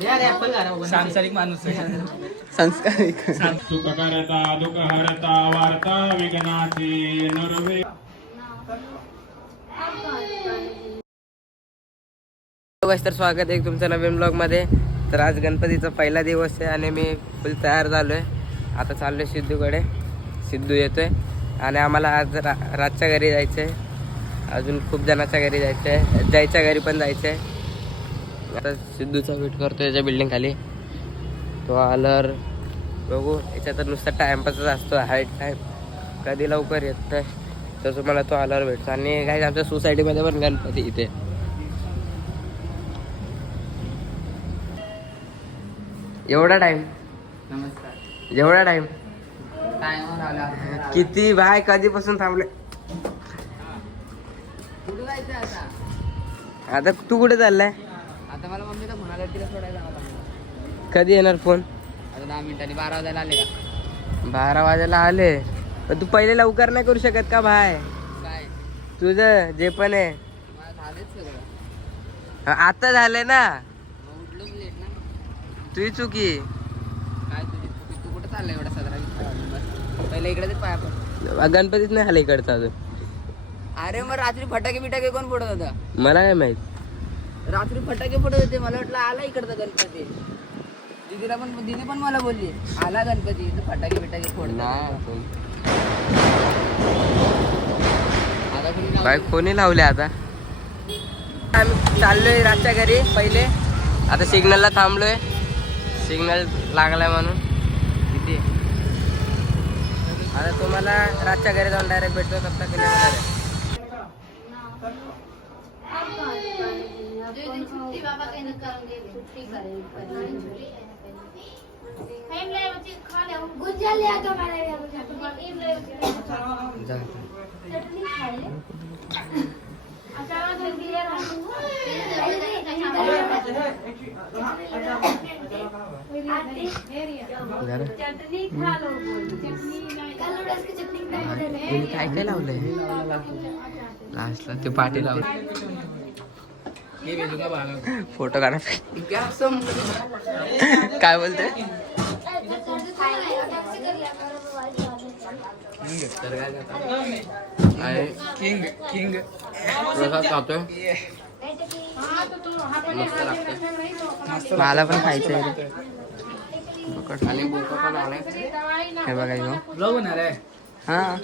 सांसारिक माणूस आहे. संस्कारिक. सुख करता दुःख हरता वार्ता विघ्नाची नरवे. तर स्वागत आहे तुमचं नवीन ब्लॉग मध्ये. तर आज गणपतीचा पहिला दिवस आहे आणि मी फुल तयार झालोय. आता चाललोय सिद्धूकडे. सिद्धू येतोय आणि आम्हाला आज रातच्या घरी जायचं आहे. अजून खूप जणांच्या घरी जायचं आहे. जायच्या घरी पण जायचं आहे. आता सिद्धूचा वेट करतो याच्या बिल्डिंग खाली. तो आल्यावर बघू. याच्यात नुसता टाइमपासच असतो. हाईट टाईम कधी लवकर येत नाही. तर तुम्हाला तो आल्यावर भेटतो. आणि काही आमच्या सोसायटीमध्ये पण गणपती इथे. एवढा टाइम? नमस्कार. एवढा टाइम टाइम आला. किती बाय कधीपासून थांबले? कुठे जायचं आता? आता तू कुठे चाललाय? आता मला मम्मीचा फोन आला, तिला सोडायला जावं लागलं. कधी येणार फोन? आता 10 मिनिटांनी 12 वाजायला आले का? 12 वाजायला आले. पण तू पहिले लवकर नाही करू शकत का भाय? काय तुझं जे पण आहे मला झालंच सगळं. आता झालंय ना. मग उठलोच लेट ना. तुझी चुकी. काय तुझी चुकी? तू कुठं चालला एवढा 17-20 वाजून? पहिले इकडे ते पाया पड. गणपतीत नाही आला इकडचा अजून. अरे मग रात्री फटाके बिटाके कोण फोडत होता? मला काय माहित. रात्री फटाके फोडत होते. मला वाटलं आला इकडचा गणपती. दीदी पण मला बोलली आला गणपती, तू फटाके बिटाके फोड. आता कोणी बाय कोणी लावले? आता आम्ही चाललोय रातच्या घरी. पहिले आता सिग्नलला थांबलोय. सिग्नल लागलाय म्हणून. किती आता तुम्हाला रातच्या घरी जाऊन डायरेक्ट भेटतो. कप्ता किलोमीटर काय काय लावलंय लास्टला? ते पाठी लावलं. फोटो काढा. काय बोलते? किंग किंग प्रसाद खातोय. मस्त लागतंय. मला पण खायचं आहे. आणि बोका पण आलाय. हे बघायचं. ब्लॉग होणार आहे. हा हा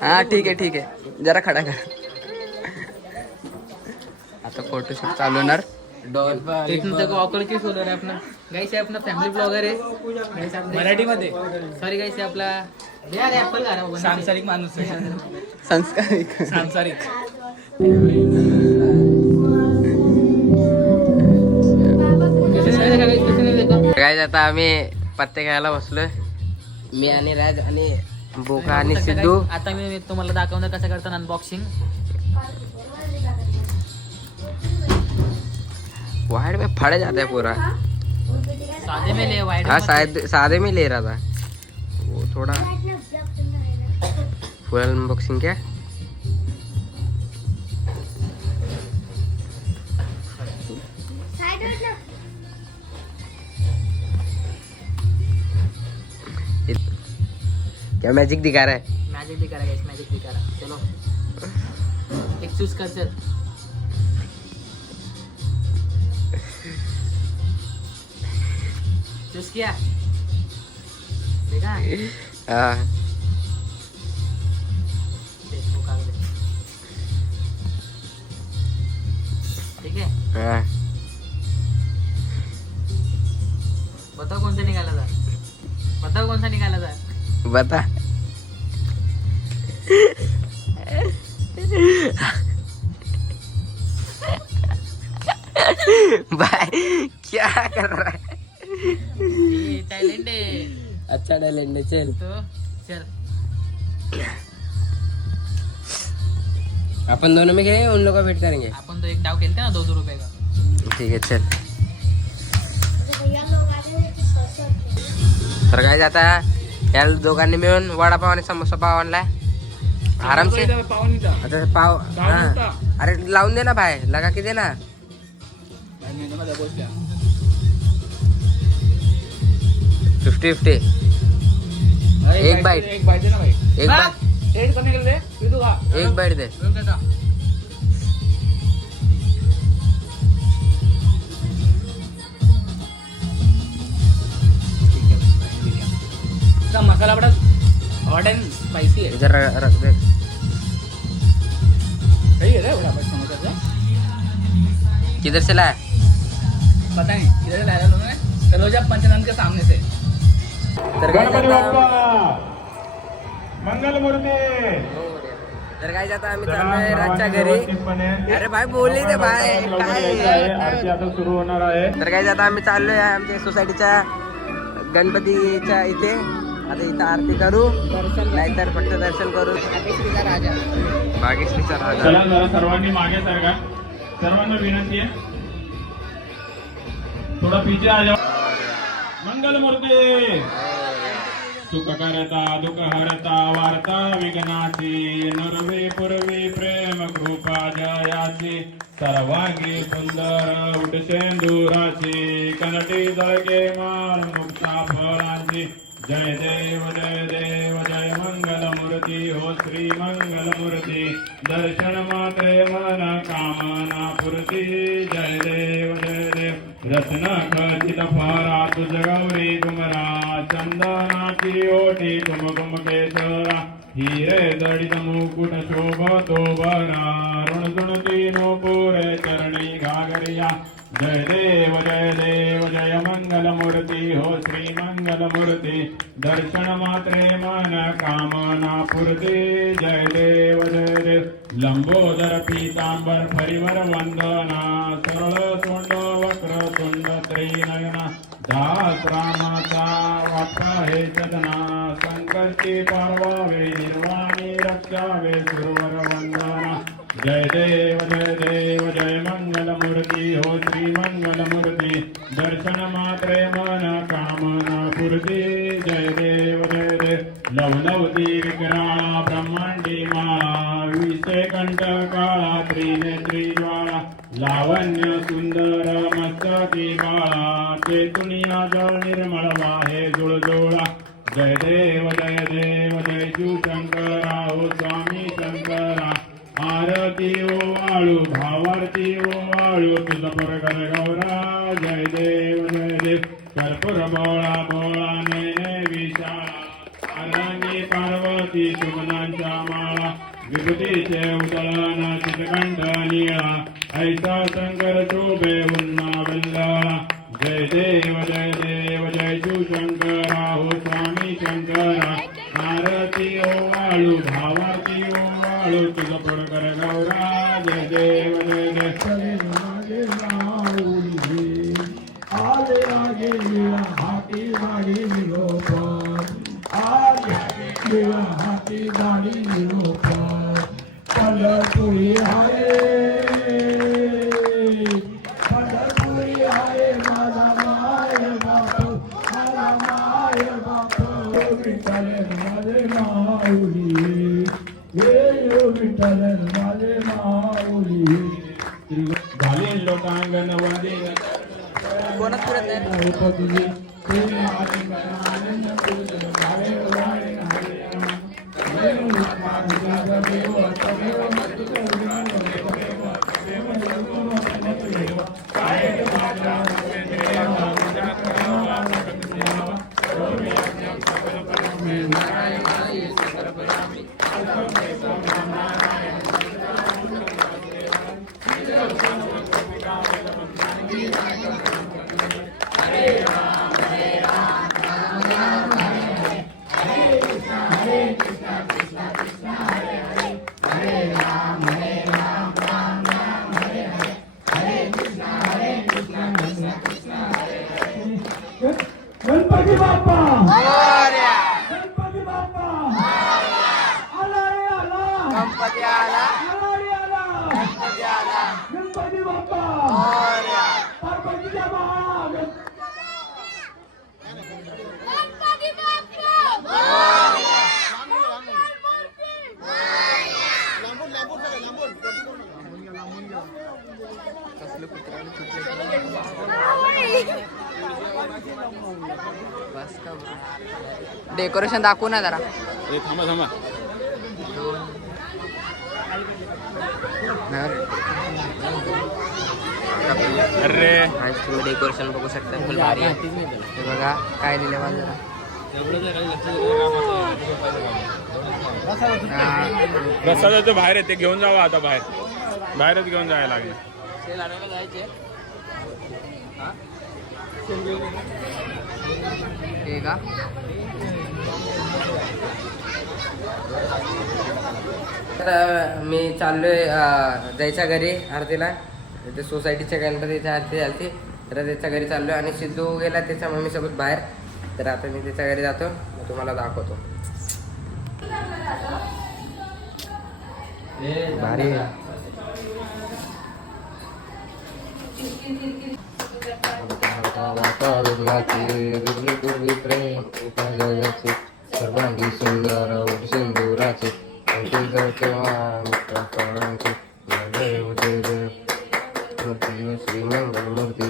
हा ठीक आहे ठीक आहे. जरा खडा करा. आता फोटोशूट चालू होणार. ऑकल केस होणार आहे अपना. गाइस अपना फॅमिली ब्लॉगर आहे मराठीमध्ये. सॉरी गाइस आपला सांसारिक माणूस आहे. संस्कारिक. सांसारिक. काय आता आम्ही पत्ते खेळायला बसलोय. मी आणि राज आणि बोका आणि सिद्धू. आता मी तुम्हाला दाखवणार कसं करतात अनबॉक्सिंग. वाइड में फड़ जाता है पूरा. साधे में ले वाइड. हाँ सादे में ले रहा था वो. थोड़ा फुल अनबॉक्सिंग क्या. क्या मैजिक दिखा रहा है? मैजिक दिखा रहा है. मैजिक दिखा रहा. चलो एक चूज कर चल. चूज किया देखा. हाँ देखो कागज. ठीक है. हाँ. बताओ कौन सा निकाला था. बताओ कौन सा निकाला था. बता. भाई क्या कर रहा है? टैलेंट है. अच्छा टैलेंट है. चल तो चल अपन दोनों में खेलेंगे. उन लोगों का वेट करेंगे. अपन तो एक डाव खेलते हैं ना 2-2 रुपए का. ठीक है चल. तर काय जाता या दोघांनी मिळून वडापाव आणि समोसा पाव आणलाय. आराम से. आता पाव हा. अरे लावून दे ना भाई. लगा की दे ना. 50-50 एक बाईट एक बाईट दे ना भाई. एक हा? बाईट टेस्ट कमी केलं रे. तू खा. एक बाईट दे. घेऊन देता. इसका मसाला बड़ा हॉट एंड स्पाइसी है. जरा रख दे. सही है रे बड़ा भाई समोसा से. किधर से लाया? पता नहीं किधर से लाया लोगों ने. तलोजा पंचनंद के सामने से. तर काय गणपती जाता बाप्पा मंगलमूर्ती. तर काय जाता आम्ही चाललोय राजच्या घरी. अरे भाई बोलली ते भाई काय. आरती आता सुरू होणार आहे. तर काय जाता आम्ही चाललोय आमच्या सोसायटीच्या गणपतीच्या इथे. आता इथं आरती करू नाहीतर फक्त दर्शन करू. राजा. बागेश्रीचा राजा. चला जरा सर्वांनी मागे सरका. सर्वांना विनंती आहे थोडा पीछे आ जाओ. मंगलमूर्ती. सुख करता दुःख हरता वार्ता विघ्नाची नुरवी पूर्वी प्रेम कृपा जयाची सर्वांगी सुंदर उठ सेंदुराची कनटी जळके माळ मुक्ता फळांची. जय देव जय मंगलमूर्ती हो श्री मंगलमूर्ती. दर्शन मात्रे मन कामना पूर्ती. जय देव रत्न खचित फारा तुझ गौरी तुमरा. चंदनाची ओटी कुमकुम केसरा. हिरे जडित मुकुट शोभतो बरा. ऋणजुणती नोपुर चरणी घागरिया. जय देव जय मंगलमूर्ती हो श्री मंगलमूर्ती. दर्शन मात्रे मन कामना पूर्ती. जय देव लंबोदर पीतांबर परिवर वंदना. सरळ तोंड वक्र तुंड त्रिनयना. दास रामाचा वापा हे सदना. संकल्पी पावावे निर्वाणी रक्षावे सुरवर वंदना. जय देव जय मंगलमूर्ती हो श्री मंगलमूर्ती. दर्शन मात्रे मन कामना पूर्ती. जय देव लवलवती विक्राळा ब्रह्मांडी माळा. विषे कंठ काळा त्रिनेत्री ज्वाळा. लावण्य सुंदर मस्तकी बाळा. चेतुनिया जळ निर्मळ वाहे जुळजोळा. जय देव जय शिवशंकरा हो स्वामी शंकरा. आरती ओ वाळू भावारती ओ वाळू तुझ प्रकर गौरा. जय देव कर्पूर बोळा बोळा नेने विशाळा. आरंगी पार्वती सुमनांच्या माळा. विभूतीचे उदळण चितकंठ निळा. ऐसा शंकर शोभे उन्ना वेल्लाळा. जय देव जय शिवशंकरा हो स्वामी शंकरा. आरती ओ वाळू भावारती ओ वाळू तुझ प्रकर गौरा. जय देव हाती गाडी निरोपण. हाती गाडी निरोपण. पंढरपुरी आहे पंढरपुरी आहे माझा माय बाप. माझा माय बाप. विठ्ठल माझे माऊली. हे विठ्ठल माझे माऊली. झाले लोकांगण वंदे. कोणच पुरत नाही. गणपती बाप्पा. गणपती बाप्पा. आला रे आला. गणपती आला. आला रे आला. गणपती आला. गणपती बाप्पा. पार्वतीच्या माग. गणपती बाप्पा. डेकोरेशन दाखवू ना जरा. थांबा थांबा. अरे तुम्ही डेकोरेशन बघू शकता, फुल भारी आहे. हे बघा काय लिहिले बा जरा. प्रसाद बाहेर आहे, ते घेऊन जावं आता. बाहेरच घेऊन जायला लागेल. हे का तर मी चाललोय जायच्या घरी आरतीला. तिथे सोसायटीच्या गणपतीच्या आरती झाली, तर त्याच्या घरी चाललोय. आणि सिद्धू गेला त्याच्या मम्मीसोबत बाहेर, तर आता मी त्याच्या घरी जातो, तुम्हाला दाखवतो. भारी सर्वांगी सुंदर सिंदुराचे श्री मंगल मूर्ती